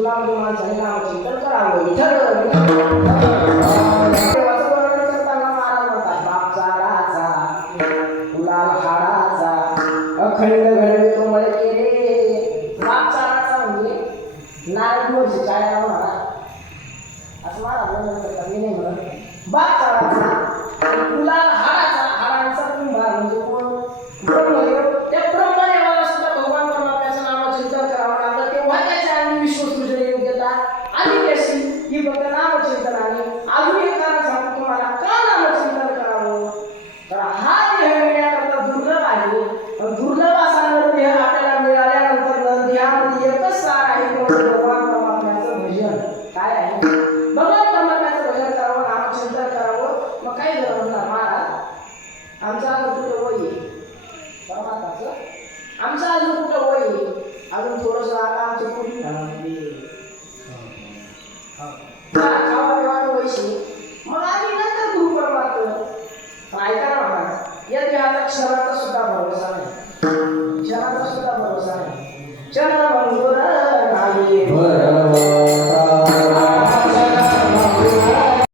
गुलाब माणसाने नामचिंतन करावं विठ्ठल गुलाल हाडाचा अखंड घडवे तो मळे केले म्हणजे नारायण काय आहे? भगवान परमात्म्याचं भजन करावं नामचिंतन करावं. मग काय झालं म्हणणार महाराज? अजून कुठं वय परमात्माचं? आमचं अजून कुठं वय अजून थोडंसं आता आमची पुढी खावा पिवानं वयशी मग आम्ही नंतर गुरु परमात्मा. ऐका ना महाराज? या देहाचा क्षणाचा सुद्धा भरोसा नाही. क्षणाचा सुद्धा भरोसा नाही. क्षण म्हणून नाही.